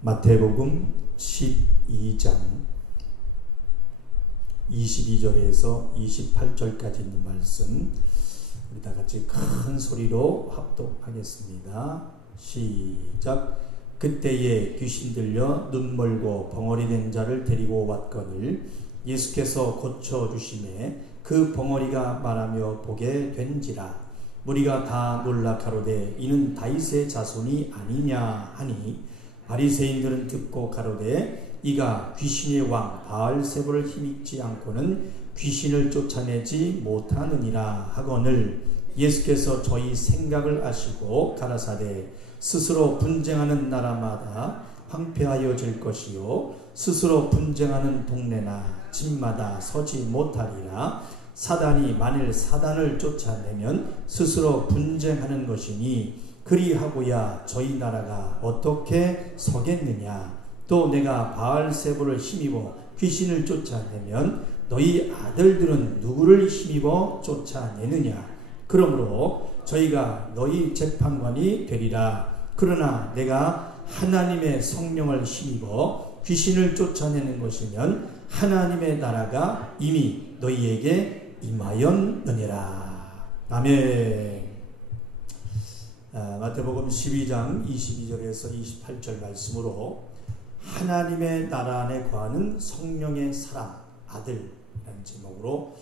마태복음 12장 22절에서 28절까지 있는 말씀 우리 다 같이 큰 소리로 합독하겠습니다. 시작. 그때에 귀신 들려 눈 멀고 벙어리 된 자를 데리고 왔거늘 예수께서 고쳐주심에 그 벙어리가 말하며 보게 된지라. 무리가 다 놀라 가로되 이는 다윗의 자손이 아니냐 하니 바리새인들은 듣고 가로되 이가 귀신의 왕 바알세불을 힘입지 않고는 귀신을 쫓아내지 못하느니라 하거늘 예수께서 저희 생각을 아시고 가라사대 스스로 분쟁하는 나라마다 황폐하여질 것이요 스스로 분쟁하는 동네나 집마다 서지 못하리라. 사단이 만일 사단을 쫓아내면 스스로 분쟁하는 것이니 그리하고야 저희 나라가 어떻게 서겠느냐. 또 내가 바알세불을 힘입어 귀신을 쫓아내면 너희 아들들은 누구를 힘입어 쫓아내느냐. 그러므로 저희가 너희 재판관이 되리라. 그러나 내가 하나님의 성령을 힘입어 귀신을 쫓아내는 것이면 하나님의 나라가 이미 너희에게 임하였느니라. 아멘. 마태복음 12장 22절에서 28절 말씀으로 하나님의 나라 안에 거하는 성령의 사람 아들이라는 제목으로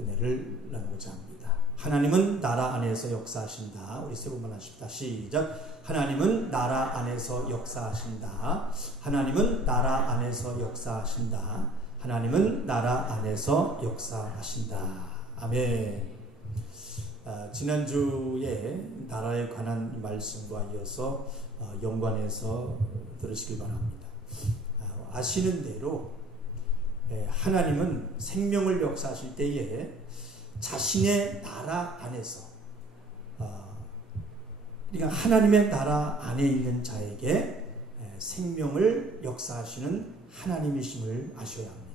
은혜를 나누고자 합니다. 하나님은 나라 안에서 역사하신다. 우리 세 번만 하십니다. 시작. 하나님은 나라 안에서 역사하신다. 하나님은 나라 안에서 역사하신다. 하나님은 나라 안에서 역사하신다. 아멘. 지난주에 나라에 관한 말씀과 이어서 연관해서 들으시길 바랍니다. 아시는 대로 하나님은 생명을 역사하실 때에 자신의 나라 안에서 그러니까 하나님의 나라 안에 있는 자에게 생명을 역사하시는 하나님이심을 아셔야 합니다.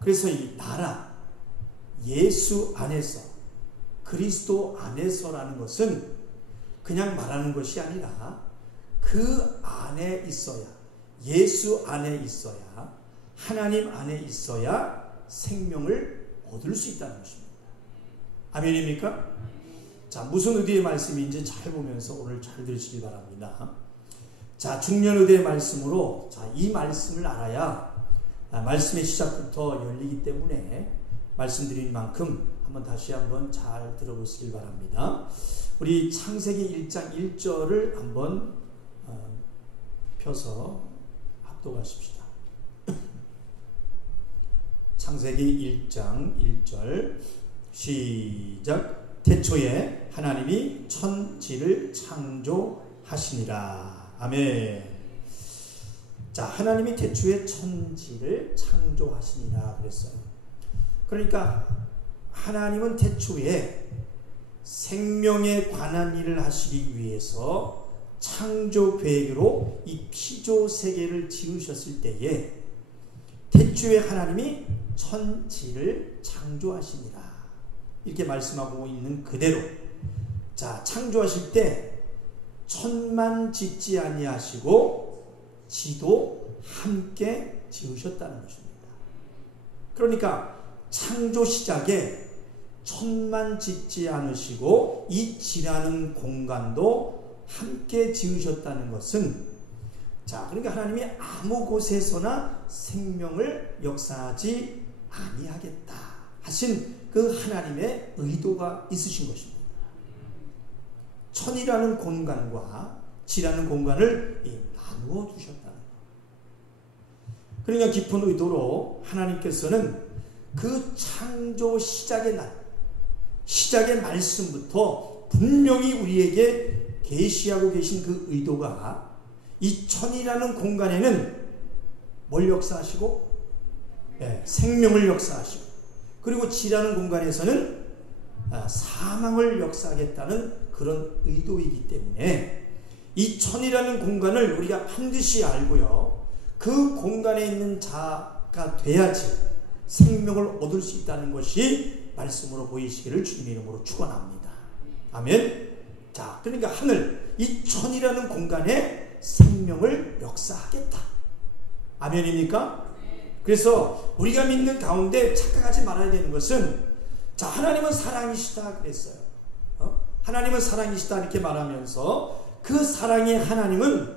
그래서 이 나라 예수 안에서 그리스도 안에서라는 것은 그냥 말하는 것이 아니라 그 안에 있어야 예수 안에 있어야 하나님 안에 있어야 생명을 얻을 수 있다는 것입니다. 아멘입니까? 자, 무슨 의도의 말씀인지 잘 보면서 오늘 잘 들으시기 바랍니다. 자, 중년의도의 말씀으로 이 말씀을 알아야 말씀의 시작부터 열리기 때문에 말씀드린 만큼 다시 한번 잘 들어보시길 바랍니다. 우리 창세기 1장 1절을 한번 펴서 합독하십시다. 창세기 1장 1절 시작. 태초에 하나님이 천지를 창조하시니라. 아멘. 자, 하나님이 태초에 천지를 창조하시니라 그랬어요. 그러니까 하나님은 태초에 생명에 관한 일을 하시기 위해서 창조 계획으로 이 피조 세계를 지으셨을 때에 태초에 하나님이 천지를 창조하시니라 이렇게 말씀하고 있는 그대로 자, 창조하실 때 천만 짓지 아니하시고 지도 함께 지으셨다는 것입니다. 그러니까 창조 시작에 천만 짓지 않으시고 이 지라는 공간도 함께 지으셨다는 것은 자, 그러니까 하나님이 아무 곳에서나 생명을 역사하지 아니하겠다 하신 그 하나님의 의도가 있으신 것입니다. 천이라는 공간과 지라는 공간을 나누어 두셨다는 것. 그러니까 깊은 의도로 하나님께서는 그 창조 시작의 날, 시작의 말씀부터 분명히 우리에게 계시하고 계신 그 의도가 이 천이라는 공간에는 뭘 역사하시고 생명을 역사하시고 그리고 지라는 공간에서는 사망을 역사하겠다는 그런 의도이기 때문에 이 천이라는 공간을 우리가 반드시 알고요. 그 공간에 있는 자가 돼야지 생명을 얻을 수 있다는 것이 말씀으로 보이시기를 주님의 이름으로 축원합니다. 아멘. 자, 그러니까 하늘 이 천이라는 공간에 생명을 역사하겠다. 아멘입니까? 그래서 우리가 믿는 가운데 착각하지 말아야 되는 것은, 자, 하나님은 사랑이시다 그랬어요. 하나님은 사랑이시다 이렇게 말하면서 그 사랑의 하나님은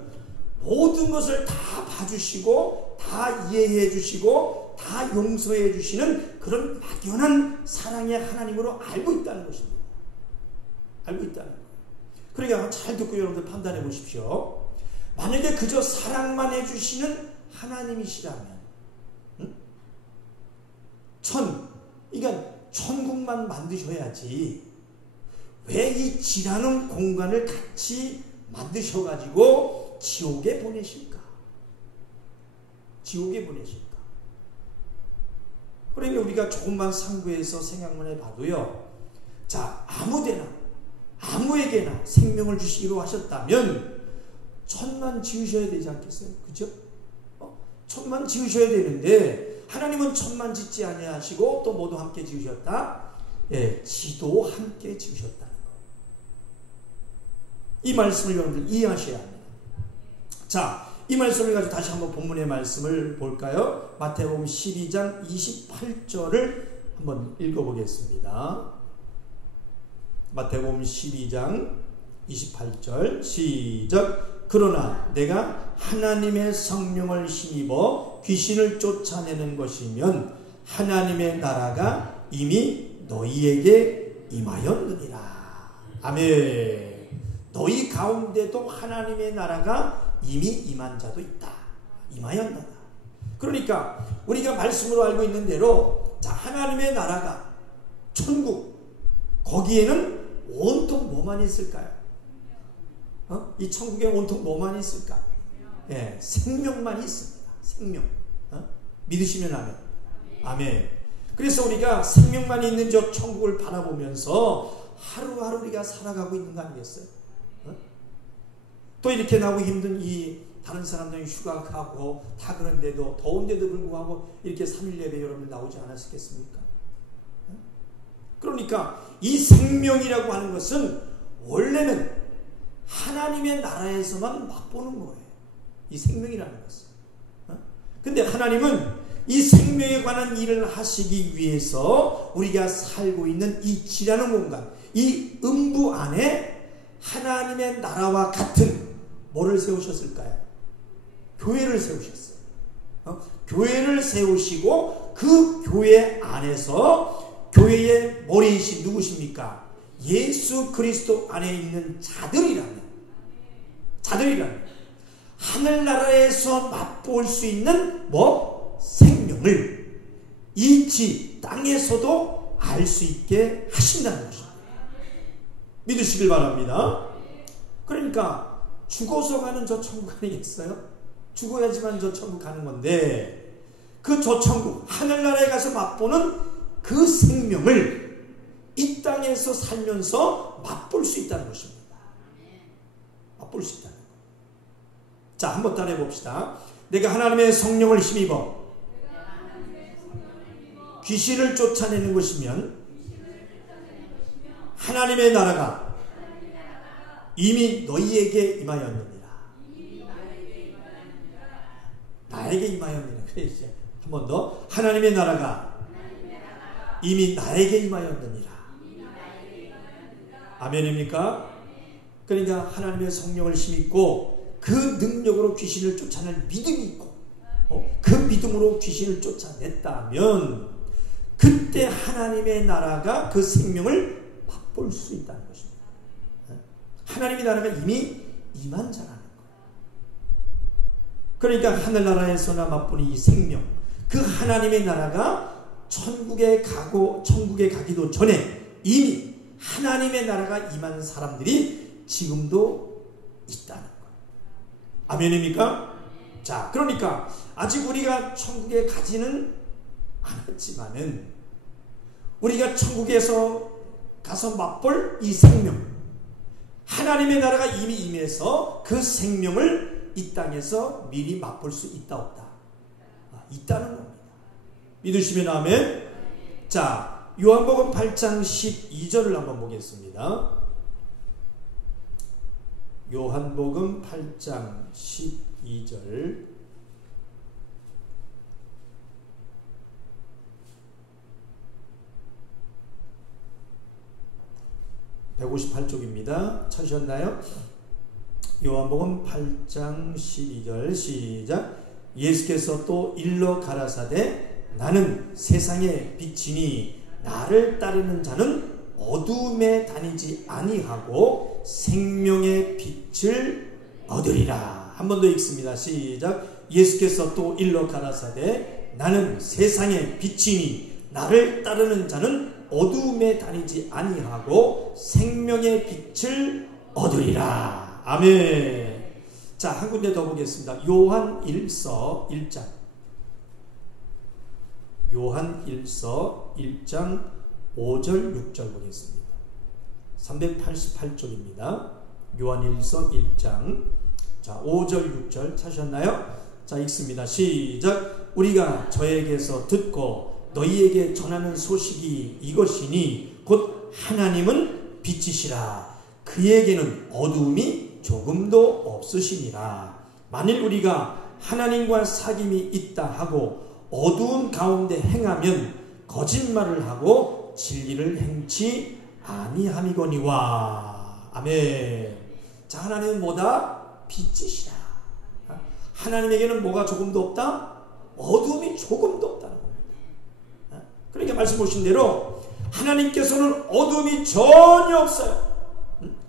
모든 것을 다 봐주시고 다 이해해 주시고 다 용서해 주시는 그런 막연한 사랑의 하나님으로 알고 있다는 것입니다. 알고 있다는 거예요. 그러니까 잘 듣고 여러분들 판단해 보십시오. 만약에 그저 사랑만 해주시는 하나님이시라면, 그러니까 천국만 만드셔야지 왜 이 지나는 공간을 같이 만드셔가지고 지옥에 보내실까? 지옥에 보내실까? 그러니까 우리가 조금만 상고해서 생각만 해봐도요, 자, 아무데나 아무에게나 생명을 주시기로 하셨다면 천만 지으셔야 되지 않겠어요? 그죠? 천만 지으셔야 되는데 하나님은 천만 짓지 아니하시고 또 모두 함께 지으셨다? 예, 지도 함께 지으셨다는 거. 이 말씀을 여러분들 이해하셔야 합니다. 자, 이 말씀을 가지고 다시 한번 본문의 말씀을 볼까요? 마태복음 12장 28절을 한번 읽어보겠습니다. 마태복음 12장 28절 시작. 그러나 내가 하나님의 성령을 힘입어 귀신을 쫓아내는 것이면 하나님의 나라가 이미 너희에게 임하였느니라. 아멘. 너희 가운데도 하나님의 나라가 이미 임한 자도 있다. 임하였느니라. 그러니까 우리가 말씀으로 알고 있는 대로, 자, 하나님의 나라가 천국, 거기에는 온통 뭐만 있을까요? 이 천국에 온통 뭐만 있을까? 예, 생명만 있습니다. 생명. 믿으시면 아멘. 아멘. 그래서 우리가 생명만 있는 저 천국을 바라보면서 하루하루 우리가 살아가고 있는 거 아니겠어요? 또 이렇게 나오기 힘든 이 다른 사람들이 휴가 가고 다 그런데도, 더운데도 불구하고 이렇게 3일 예배 여러분 나오지 않았겠습니까? 그러니까 이 생명이라고 하는 것은 원래는 하나님의 나라에서만 맛보는 거예요. 이 생명이라는 것은. 근데 하나님은 이 생명에 관한 일을 하시기 위해서 우리가 살고 있는 이 지라는 공간, 이 음부 안에 하나님의 나라와 같은 뭐를 세우셨을까요? 교회를 세우셨어요. 교회를 세우시고 그 교회 안에서 교회의 머리이신 누구십니까? 예수 그리스도 안에 있는 자들이라면 하늘나라에서 맛볼 수 있는 생명을 이 땅에서도 알 수 있게 하신다는 것입니다. 믿으시길 바랍니다. 그러니까 죽어서 가는 저 천국 아니겠어요? 죽어야지만 저 천국 가는 건데, 그 저 천국 하늘나라에 가서 맛보는 그 생명을 이 땅에서 살면서 맛볼 수 있다는 것입니다. 맛볼 수 있다는 것. 자, 한번 따라해 봅시다. 내가 하나님의 성령을 힘입어 귀신을 쫓아내는 것이면 하나님의 나라가 이미 너희에게 임하였느니라. 나에게 임하였느니라. 그래, 이제 한 번 더. 하나님의 나라가 이미 나에게 임하였느니라. 아멘입니까? 그러니까 하나님의 성령을 힘입고 그 능력으로 귀신을 쫓아낼 믿음이 있고, 그 믿음으로 귀신을 쫓아냈다면 그때 하나님의 나라가 그 생명을 맛볼 수 있다는 것입니다. 하나님의 나라가 이미 임한 자라는 거예요. 그러니까 하늘나라에서나 맛보는 이 생명, 그 하나님의 나라가 천국에 가기도 전에 이미 하나님의 나라가 임한 사람들이 지금도 있다는 거예요. 아멘입니까? 자, 그러니까 아직 우리가 천국에 가지는 않았지만은 우리가 천국에서 가서 맛볼 이 생명, 하나님의 나라가 이미 임해서 그 생명을 이 땅에서 미리 맛볼 수 있다 없다? 있다는 겁니다. 믿으시면 아멘. 자, 요한복음 8장 12절을 한번 보겠습니다. 요한복음 8장 12절 158쪽입니다. 찾으셨나요? 요한복음 8장 12절 시작. 예수께서 또 일러 가라사대 나는 세상의 빛이니 나를 따르는 자는 어둠에 다니지 아니하고 생명의 빛을 얻으리라. 한 번 더 읽습니다. 시작. 예수께서 또 일러 가라사대 나는 세상의 빛이니 나를 따르는 자는 어둠에 다니지 아니하고 생명의 빛을 얻으리라. 아멘. 자, 한 군데 더 보겠습니다. 요한 1서 1장. 요한 1서 1장 5절 6절 보겠습니다. 388쪽입니다. 요한 1서 1장. 자, 5절 6절 찾으셨나요? 자, 읽습니다. 시작. 우리가 저에게서 듣고 너희에게 전하는 소식이 이것이니 곧 하나님은 빛이시라. 그에게는 어두움이 조금도 없으시니라. 만일 우리가 하나님과 사귐이 있다 하고 어두운 가운데 행하면 거짓말을 하고 진리를 행치 아니함이거니와. 아멘. 자, 하나님은 뭐다? 빛이시라. 하나님에게는 뭐가 조금도 없다? 어두움이 조금도 없다는 겁니다. 그러니까 말씀 보신 대로 하나님께서는 어둠이 전혀 없어요.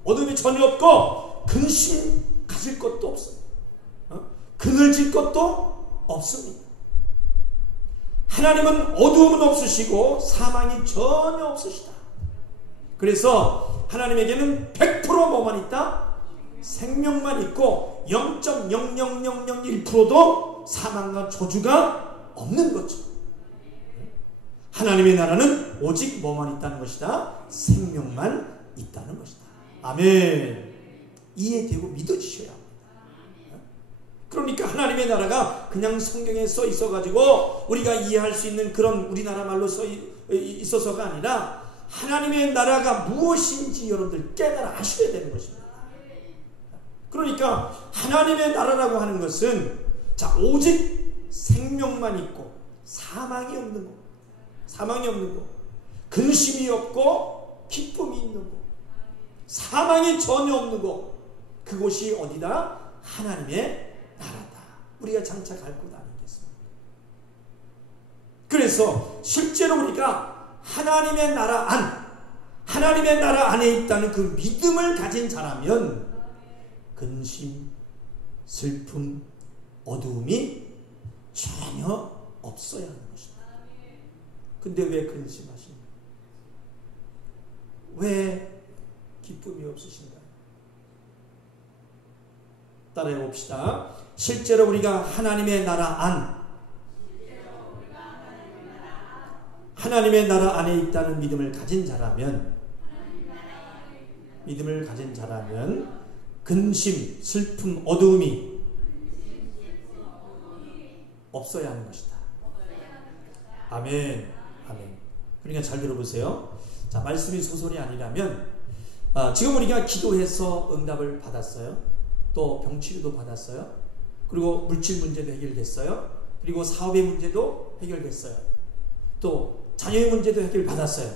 어둠이 전혀 없고 근심 가질 것도 없어요. 그늘질 것도 없습니다. 하나님은 어두움은 없으시고 사망이 전혀 없으시다. 그래서 하나님에게는 100% 뭐만 있다? 생명만 있고 0.00001%도 사망과 저주가 없는 거죠. 하나님의 나라는 오직 뭐만 있다는 것이다? 생명만 있다는 것이다. 아멘. 이해되고 믿어지셔야 합니다. 그러니까 하나님의 나라가 그냥 성경에 써 있어가지고 우리가 이해할 수 있는 그런 우리나라 말로 써 있어서가 아니라 하나님의 나라가 무엇인지 여러분들 깨달아 아셔야 되는 것입니다. 그러니까 하나님의 나라라고 하는 것은 자, 오직 생명만 있고 사망이 없는 것, 사망이 없는 것, 근심이 없고 기쁨이 있는 것, 사망이 전혀 없는 것, 그곳이 어디다? 하나님의 나라다. 우리가 장차 갈 곳 아니겠습니까? 그래서 실제로 우리가 하나님의 나라 안에 있다는 그 믿음을 가진 자라면 근심, 슬픔, 어두움이 전혀 없어야 하는 것입니다. 근데 왜 근심하십니까? 왜 기쁨이 없으신가요? 따라해 봅시다. 실제로 우리가 하나님의 나라 안에 있다는 믿음을 가진 자라면 근심, 슬픔, 어두움이 없어야 하는 것이다. 아멘. 아멘. 그러니까 잘 들어보세요. 자, 말씀이 소설이 아니라면 지금 우리가 기도해서 응답을 받았어요. 또 병치료도 받았어요. 그리고 물질 문제도 해결됐어요. 그리고 사업의 문제도 해결됐어요. 또 자녀의 문제도 해결받았어요.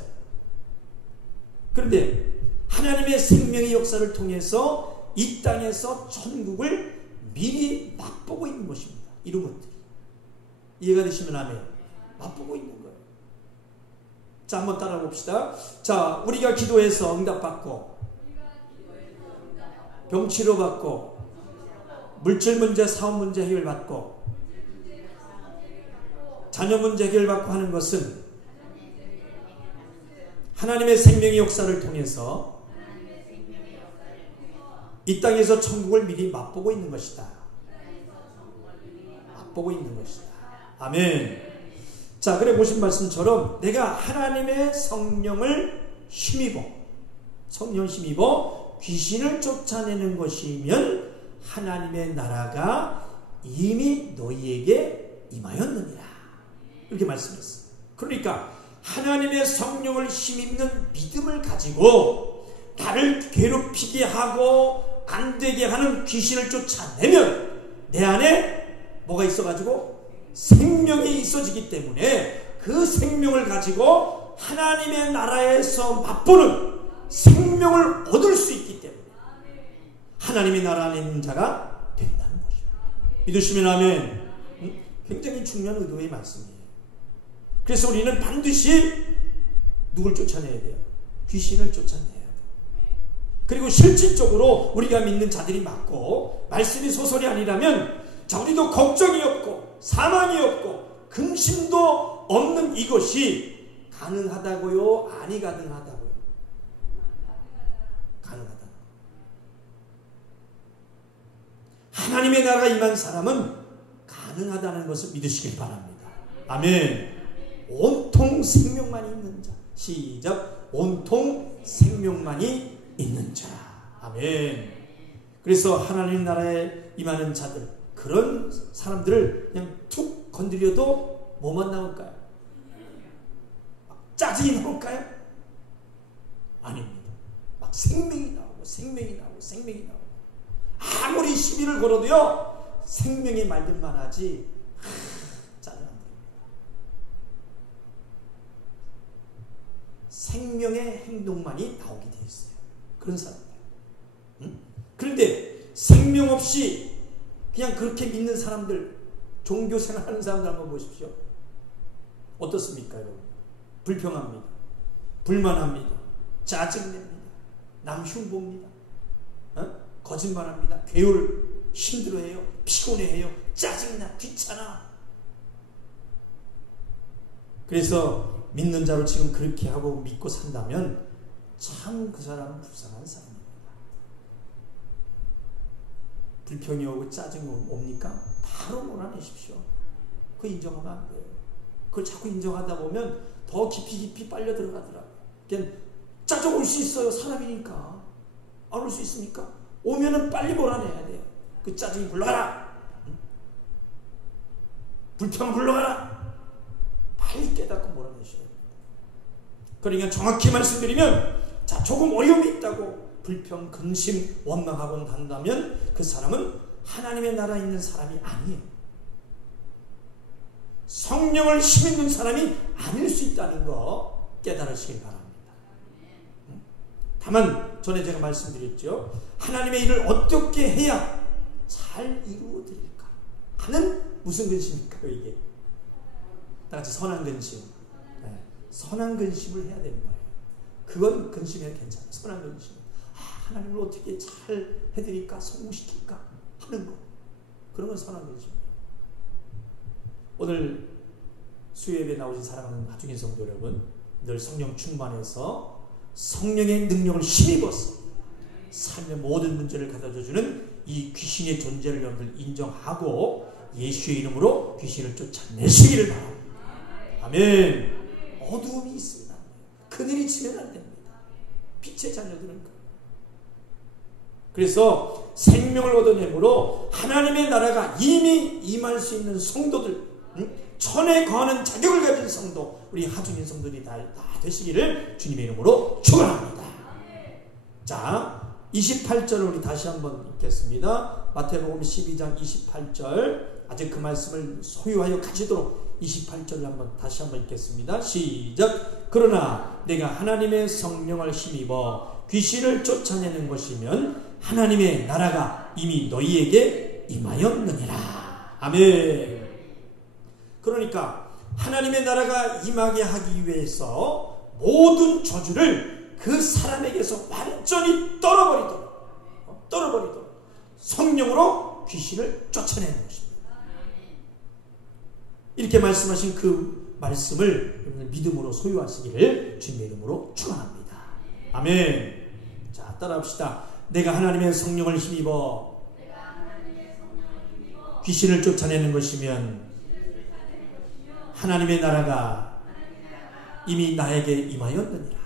그런데 하나님의 생명의 역사를 통해서 이 땅에서 천국을 미리 맛보고 있는 것입니다. 이런 것들이. 이해가 되시면 아멘. 맛보고 있는 거예요. 자, 한번 따라 봅시다. 자, 우리가 기도해서 응답받고 병치료 받고 물질 문제, 사업 문제 해결받고 자녀 문제 해결받고 하는 것은 하나님의 생명의 역사를 통해서 이 땅에서 천국을 미리 맛보고 있는 것이다. 맛보고 있는 것이다. 아멘. 자, 그래 보신 말씀처럼 내가 하나님의 성령을 힘입어 귀신을 쫓아내는 것이면 하나님의 나라가 이미 너희에게 임하였느니라. 이렇게 말씀했어요. 그러니까 하나님의 성령을 힘입는 믿음을 가지고 나를 괴롭히게 하고 안 되게 하는 귀신을 쫓아내면 내 안에 뭐가 있어가지고 생명이 있어지기 때문에 그 생명을 가지고 하나님의 나라에서 맛보는 생명을 얻을 수 있기 때문에 하나님의 나라 안에 있는 자가 된다는 것입니다. 믿으시면 아멘. 굉장히 중요한 의도의 말씀이에요. 그래서 우리는 반드시 누굴 쫓아내야 돼요? 귀신을 쫓아내야 돼요. 그리고 실질적으로 우리가 믿는 자들이 맞고 말씀이 소설이 아니라면 자, 우리도 걱정이 없고 사망이 없고 근심도 없는 이것이 가능하다고요? 아니 가능하다고요? 가능하다. 하나님의 나라가 임한 사람은 가능하다는 것을 믿으시길 바랍니다. 아멘. 온통 생명만이 있는 자. 시작. 온통 생명만이 있는 자. 아멘. 그래서 하나님 나라에 임하는 자들, 그런 사람들을 그냥 툭 건드려도 뭐만 나올까요? 막 짜증이 나올까요? 아닙니다. 막 생명이 나오고 생명이 나오고 생명이 나오고 아무리 시비를 걸어도요 생명의 말들만 하지 짜증납니다. 생명의 행동만이 나오게 되어 있어요. 그런 사람들. 그런데 생명 없이 그냥 그렇게 믿는 사람들, 종교 생활하는 사람들 한번 보십시오. 어떻습니까, 여러분? 불평합니다. 불만합니다. 짜증냅니다. 남 흉보입니다. 거짓말합니다. 괴울, 힘들어해요. 피곤해해요. 짜증나, 귀찮아. 그래서 믿는 자로 지금 그렇게 하고 믿고 산다면 참 그 사람은 불쌍한 사람입니다. 불평이 오고 짜증이 옵니까? 바로 몰아내십시오. 그거 인정하면 안 돼요. 그걸 자꾸 인정하다 보면 더 깊이 빨려 들어가더라고요. 그냥 짜증 올 수 있어요. 사람이니까. 안 올 수 있습니까? 오면은 빨리 몰아내야 돼요. 그 짜증이 굴러가라. 불평 굴러가라. 빨리 깨닫고 몰아내셔야 됩니다. 그러니까 정확히 말씀드리면 자, 조금 어려움이 있다고 불평, 근심, 원망하고 한다면 그 사람은 하나님의 나라에 있는 사람이 아니에요. 성령을 힘있는 사람이 아닐 수 있다는 거 깨달으시길 바랍니다. 다만 전에 제가 말씀드렸죠. 하나님의 일을 어떻게 해야 잘 이루어드릴까 하는 무슨 근심일까요? 이게 다같이 선한 근심. 네. 선한 근심을 해야 되는 거예요. 그건 근심해도 괜찮아요. 선한 근심. 하나님을 어떻게 잘 해드릴까, 성공시킬까 하는 거. 그런 건 선한 근심이에요. 오늘 수요예배에 나오신 사랑하는 하중인 성도 여러분, 늘 성령 충만해서 성령의 능력을 힘입어서 삶의 모든 문제를 가져다주는 이 귀신의 존재를 여러분들 인정하고 예수의 이름으로 귀신을 쫓아내시기를 바랍니다. 아멘. 어두움이 있으면 안 돼요. 그늘이 지면 안 됩니다. 빛의 자녀들은 그래요. 그래서 생명을 얻어내므로 하나님의 나라가 이미 임할 수 있는 성도들, 천에 거하는 자격을 가진 성도, 우리 하중인 성도들이 다 되시기를 주님의 이름으로 축원합니다. 자, 28절을 우리 다시 한번 읽겠습니다. 마태복음 12장 28절. 아직 그 말씀을 소유하여 가지도록 28절을 다시 한번 읽겠습니다. 시작. 그러나 내가 하나님의 성령을 힘입어 귀신을 쫓아내는 것이면 하나님의 나라가 이미 너희에게 임하였느니라. 아멘. 그러니까 하나님의 나라가 임하게 하기 위해서 모든 저주를 그 사람에게서 완전히 떨어버리도록 성령으로 귀신을 쫓아내는 것입니다. 이렇게 말씀하신 그 말씀을 믿음으로 소유하시기를 주님의 이름으로 축원합니다. 아멘. 자, 따라합시다. 내가 하나님의 성령을 힘입어 귀신을 쫓아내는 것이면 하나님의 나라가 이미 나에게 임하였느니라.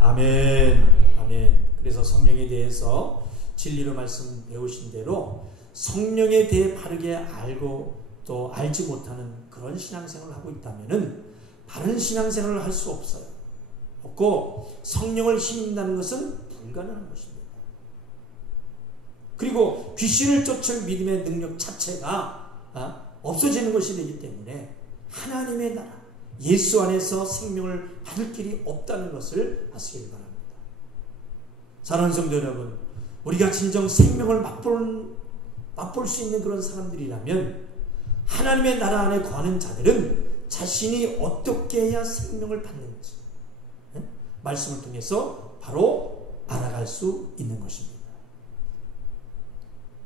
아멘. 아멘. 그래서 성령에 대해서 진리로 말씀 배우신 대로 성령에 대해 바르게 알고 또 알지 못하는 그런 신앙생활을 하고 있다면은 바른 신앙생활을 할 수 없어요. 없고 성령을 힘입는다는 것은 불가능한 것입니다. 그리고 귀신을 쫓을 믿음의 능력 자체가 없어지는 것이 되기 때문에 하나님의 나라, 예수 안에서 생명을 받을 길이 없다는 것을 아시길 바랍니다. 사랑하는 성도 여러분, 우리가 진정 생명을 맛볼 수 있는 그런 사람들이라면 하나님의 나라 안에 거하는 자들은 자신이 어떻게 해야 생명을 받는지 말씀을 통해서 바로 알아갈 수 있는 것입니다.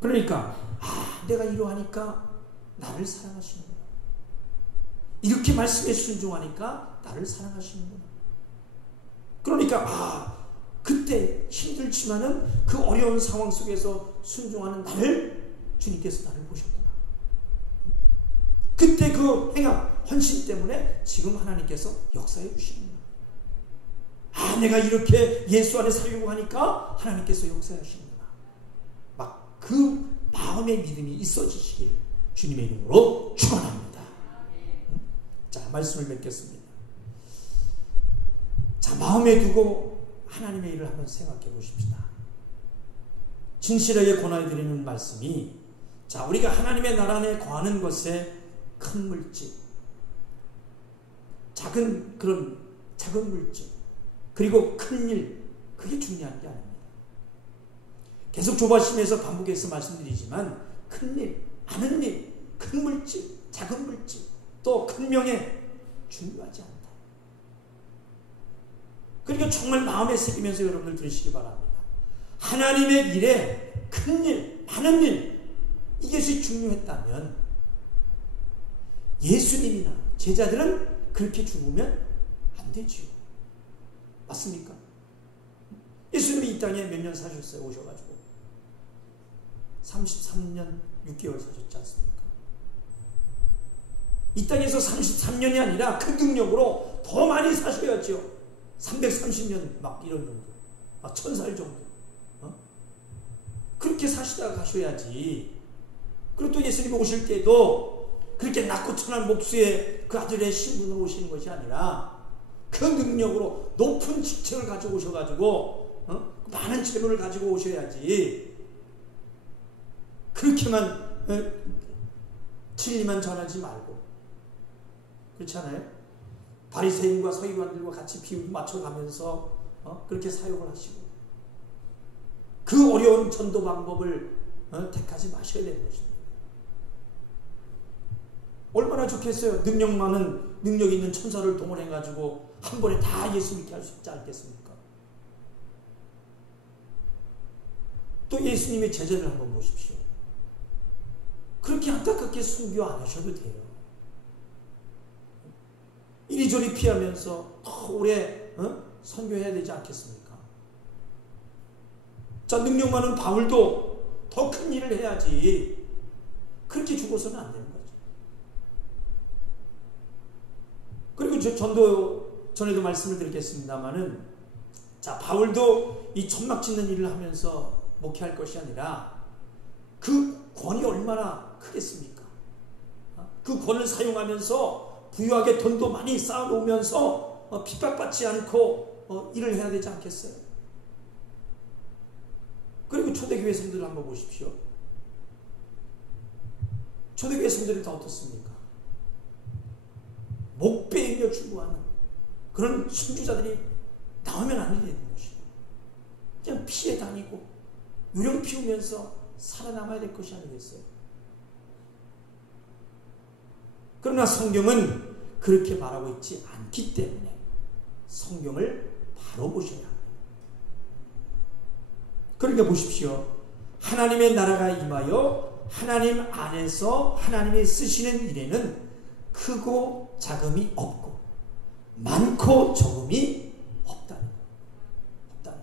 그러니까 내가 이러하니까 나를 사랑하시는구나. 이렇게 말씀에 순종하니까 나를 사랑하시는구나. 그러니까 그때 힘들지만은 그 어려운 상황 속에서 순종하는 나를 주님께서 나를 보셨구나. 그때 그 행함, 헌신 때문에 지금 하나님께서 역사해 주시는구나. 내가 이렇게 예수 안에 살려고 하니까 하나님께서 역사해 주시는구나. 막 그 마음의 믿음이 있어지시길 주님의 이름으로 축원합니다. 자, 말씀을 맺겠습니다. 자, 마음에 두고 하나님의 일을 한번 생각해 보십시다. 진실하게 권하여드리는 말씀이, 자, 우리가 하나님의 나라 안에 거하는 것에 큰 물질, 작은 물질, 그리고 큰 일, 그게 중요한 게 아닙니다. 계속 조바심에서 반복해서 말씀드리지만 큰 일, 많은 일, 큰 물질, 작은 물질, 또 큰 명예 중요하지 않다. 그러니까 정말 마음에 새기면서 여러분들 들으시기 바랍니다. 하나님의 일에 큰 일, 많은 일, 이것이 중요했다면 예수님이나 제자들은 그렇게 죽으면 안 되지요. 맞습니까? 예수님이 이 땅에 몇 년 사셨어요? 오셔가지고 33년 6개월 사셨지 않습니까? 이 땅에서 33년이 아니라 그 능력으로 더 많이 사셔야죠. 330년 막 이런 정도, 막 1000살 정도, 그렇게 사시다가 가셔야지. 그리고 또 예수님 오실 때도 그렇게 낮고 천한 목수의 그 아들의 신분으로 오시는 것이 아니라 그 능력으로 높은 직책을 가지고 오셔가지고 많은 재물을 가지고 오셔야지. 그렇게만 진리만 전하지 말고, 그렇지 않아요? 바리새인과 서기관들과 같이 비유 맞춰가면서 그렇게 사역을 하시고, 그 어려운 전도 방법을 택하지 마셔야 되는 것입니다. 얼마나 좋겠어요. 능력 있는 천사를 동원해가지고 한 번에 다 예수 믿게 할 수 있지 않겠습니까? 또 예수님의 제자를 한번 보십시오. 그렇게 안타깝게 순교 안 하셔도 돼요. 이리저리 피하면서 더 오래 선교해야 되지 않겠습니까? 자, 능력 많은 바울도 더 큰 일을 해야지 그렇게 죽어서는 안 되는 거죠. 그리고 전도 전에도 말씀을 드리겠습니다마는, 자, 바울도 이 천막 짓는 일을 하면서 목회할 것이 아니라 그 권이 얼마나 크겠습니까? 그 권을 사용하면서 부유하게 돈도 많이 쌓아놓으면서 핍박받지 않고 일을 해야 되지 않겠어요? 그리고 초대교회 성도들 한번 보십시오. 초대교회 성도들이 다 어떻습니까? 목베이며 출구하는 그런 순주자들이 나오면 안 되는 것이고, 그냥 피해 다니고 유령 피우면서 살아남아야 될 것이 아니겠어요? 그러나 성경은 그렇게 말하고 있지 않기 때문에 성경을 바로 보셔야 합니다. 그러니까 보십시오. 하나님의 나라가 임하여 하나님 안에서 하나님이 쓰시는 일에는 크고 작음이 없고 많고 적음이 없다는 것.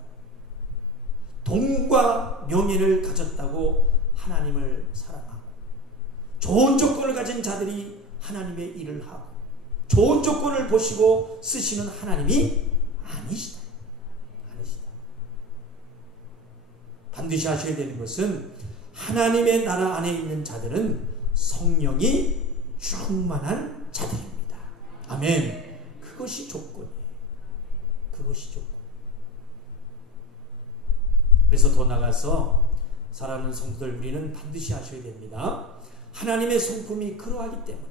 돈과 명예를 가졌다고 하나님을 사랑하고, 좋은 조건을 가진 자들이 하나님의 일을 하고, 좋은 조건을 보시고 쓰시는 하나님이 아니시다. 반드시 하셔야 되는 것은 하나님의 나라 안에 있는 자들은 성령이 충만한 자들입니다. 아멘. 그것이 조건이에요. 그것이 조건. 그래서 더 나가서 사랑하는 성도들, 우리는 반드시 아셔야 됩니다. 하나님의 성품이 그러하기 때문에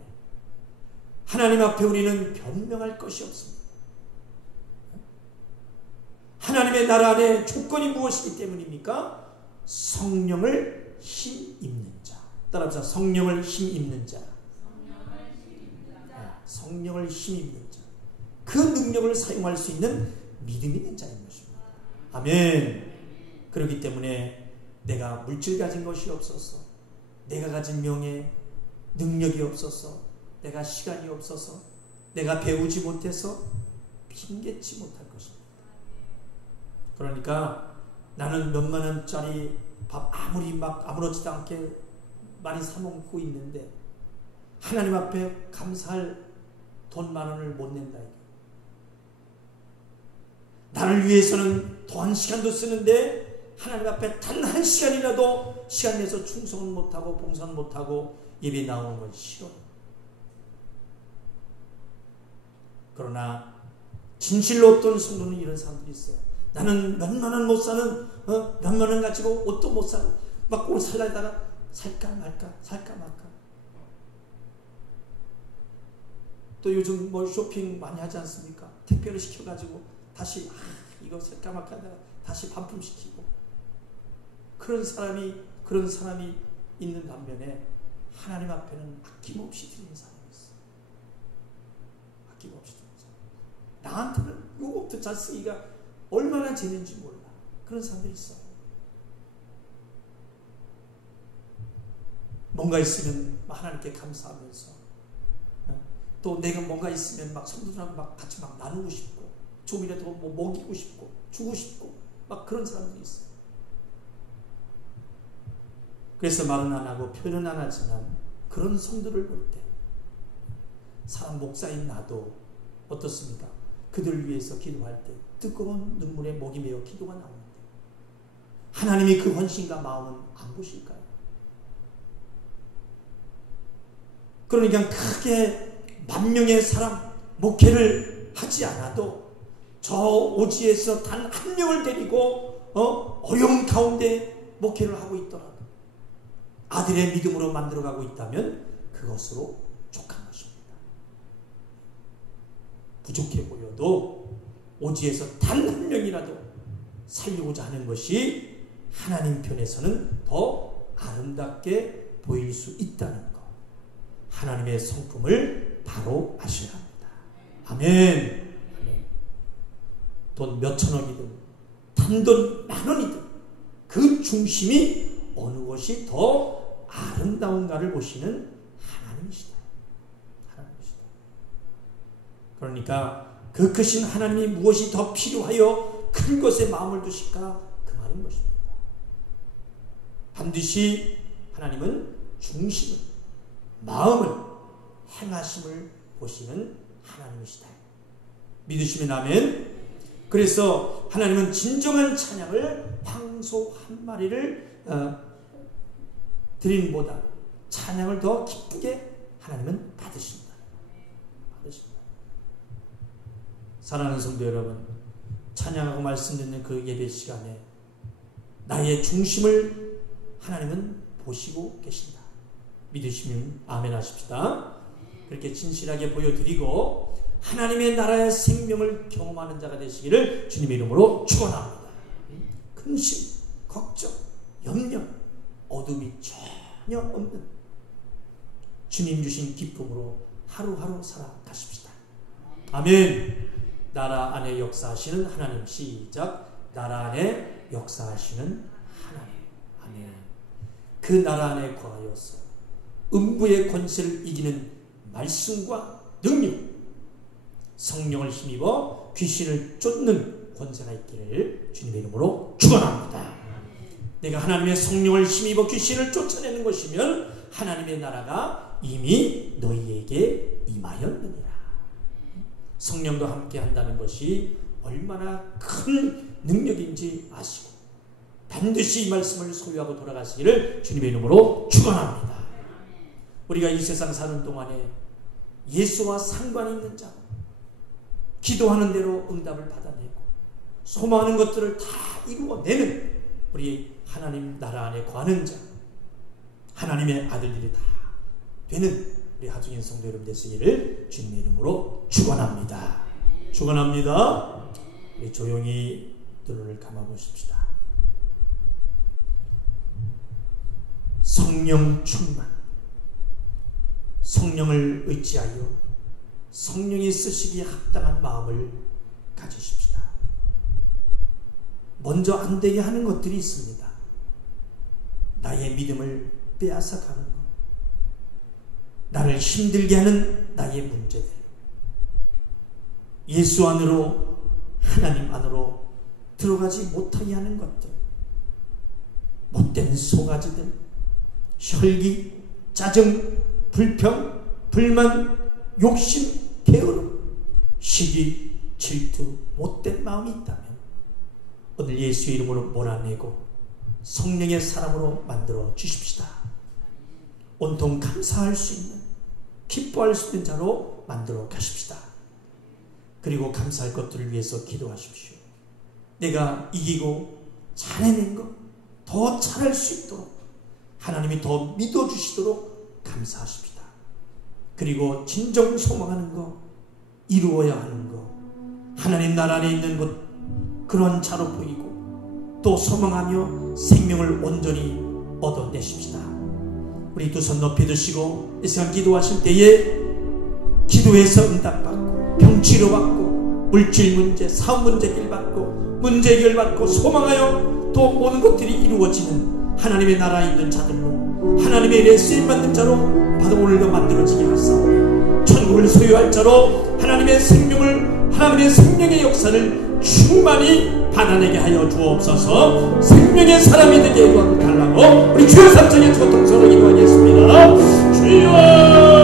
하나님 앞에 우리는 변명할 것이 없습니다. 하나님의 나라 안에 조건이 무엇이기 때문입니까? 성령을 힘입는 자. 따라합시다. 성령을 힘입는 자. 성령을 힘입는 자. 그 능력을 사용할 수 있는 믿음이 있는 자인 것입니다. 아멘. 그렇기 때문에 내가 물질 가진 것이 없어서, 내가 가진 명예, 능력이 없어서, 내가 시간이 없어서, 내가 배우지 못해서 핑계치 못할 것입니다. 그러니까 나는 몇만 원짜리 밥 아무리 막 아무렇지도 않게 많이 사 먹고 있는데 하나님 앞에 감사할 돈 10,000원을 못 낸다. 나를 위해서는 더한 시간도 쓰는데 하나님 앞에 단 한 시간이라도 시간 내서 충성은 못하고 봉사는 못하고 예배 나오는 건 싫어. 그러나 진실로 어떤 성도는 이런 사람들이 있어요. 나는 몇만 원 못 사는, 몇만 원 가지고 옷도 못 사고 막 옷 살려다가 살까 말까. 또 요즘 뭐 쇼핑 많이 하지 않습니까? 택배를 시켜가지고 다시 이거 살까 말까 하다가 다시 반품시키고, 그런 사람이 있는 반면에 하나님 앞에는 아낌없이 드리는 사람이 있어요. 아낌없이 드리는 사람. 나한테는 이것부터 잘 쓰기가 얼마나 재는지 몰라. 그런 사람들이 있어요. 뭔가 있으면 하나님께 감사하면서, 또 내가 뭔가 있으면 막 성도들하고 막 같이 막 나누고 싶고, 조금이라도 뭐 먹이고 싶고 주고 싶고 막 그런 사람들이 있어요. 그래서 말은 안 하고 표현은 안 하지만 그런 성도를 볼 때 사람 목사인 나도 어떻습니까? 그들을 위해서 기도할 때 뜨거운 눈물에 목이 메어 기도가 나오는데 하나님이 그 헌신과 마음은 안 보실까요? 그러니까 크게 10,000명의 사람 목회를 하지 않아도 저 오지에서 단 한 명을 데리고 어려운 가운데 목회를 하고 있더라도 아들의 믿음으로 만들어가고 있다면 그것으로 족한 것입니다. 부족해 보여도 오지에서 단 한 명이라도 살리고자 하는 것이 하나님 편에서는 더 아름답게 보일 수 있다는 것, 하나님의 성품을 바로 아셔야 합니다. 아멘. 돈 몇천억이든 단돈 10,000원이든 그 중심이 어느 것이 더 아름다운가를 보시는 하나님이시다. 그러니까 그 크신 하나님이 무엇이 더 필요하여 큰 것에 마음을 두실까, 그 말인 것입니다. 반드시 하나님은 중심을, 마음을, 행하심을 보시는 하나님이시다. 믿으시면 아멘. 그래서 하나님은 진정한 찬양을 황소 한 마리를 드림보다 찬양을 더 기쁘게 하나님은 받으십니다. 사랑하는 성도 여러분, 찬양하고 말씀 듣는 그 예배 시간에 나의 중심을 하나님은 보시고 계신다. 믿으시면 아멘 하십시다. 그렇게 진실하게 보여드리고 하나님의 나라의 생명을 경험하는 자가 되시기를 주님의 이름으로 축원합니다. 근심, 걱정, 염려, 어둠이 전혀 없는 주님 주신 기쁨으로 하루하루 살아가십시다. 아멘. 나라 안에 역사하시는 하나님. 시작. 나라 안에 역사하시는 하나님. 아멘. 그 나라 안에 거하여서 음부의 권세를 이기는 말씀과 능력, 성령을 힘입어 귀신을 쫓는 권세가 있기를 주님의 이름으로 축원합니다. 내가 하나님의 성령을 힘입어 귀신을 쫓아내는 것이면 하나님의 나라가 이미 너희에게 임하였느니라. 성령과 함께 한다는 것이 얼마나 큰 능력인지 아시고 반드시 이 말씀을 소유하고 돌아가시기를 주님의 이름으로 축원합니다. 우리가 이 세상 사는 동안에 예수와 상관이 있는 자, 기도하는 대로 응답을 받아내고 소망하는 것들을 다 이루어내는 우리 하나님 나라 안에 거하는 자, 하나님의 아들들이 다 되는 우리 하중인 성도 여러분 되시기를 주님의 이름으로 축원합니다. 축원합니다. 우리 조용히 눈을 감아보십시다. 성령 충만, 성령을 의지하여 성령이 쓰시기에 합당한 마음을 가지십시다. 먼저 안 되게 하는 것들이 있습니다. 나의 믿음을 빼앗아가는 것, 나를 힘들게 하는 나의 문제들, 예수 안으로, 하나님 안으로 들어가지 못하게 하는 것들, 못된 송아지들, 혈기, 짜증, 불평, 불만, 욕심, 게으름, 시기, 질투, 못된 마음이 있다면 오늘 예수의 이름으로 몰아내고 성령의 사람으로 만들어 주십시다. 온통 감사할 수 있는, 기뻐할 수 있는 자로 만들어 가십시다. 그리고 감사할 것들을 위해서 기도하십시오. 내가 이기고 잘해낸 것, 더 잘할 수 있도록 하나님이 더 믿어주시도록 감사하십시다. 그리고 진정 소망하는 것, 이루어야 하는 것, 하나님 나라 안에 있는 것, 그런 자로 보이고 또 소망하며 생명을 온전히 얻어내십시다. 우리 두 손 높이 드시고 이 시간 기도하실 때에 기도해서 응답받고 병치료받고 물질 문제, 사업 문제 해결받고 문제 해결받고 소망하여 또 모든 것들이 이루어지는 하나님의 나라에 있는 자들로, 하나님의 일에 쓰임받는 자로 바로 오늘도 만들어지게 하사오니 천국을 소유할 자로 하나님의 생명을, 하나님의 생명의 역사를 충만히 받아내게 하여 주옵소서. 생명의 사람이 되게 달라고 우리 주여 삼창의 고통스러워 기도하겠습니다. 주여